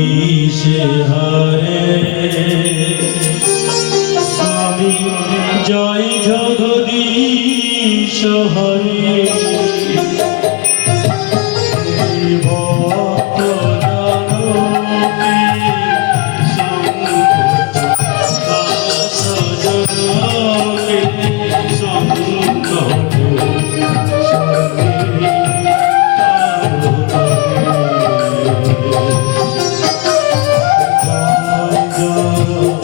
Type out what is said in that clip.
নিশে হারে স্বামী জয় জগদীশ হরে জীবন God.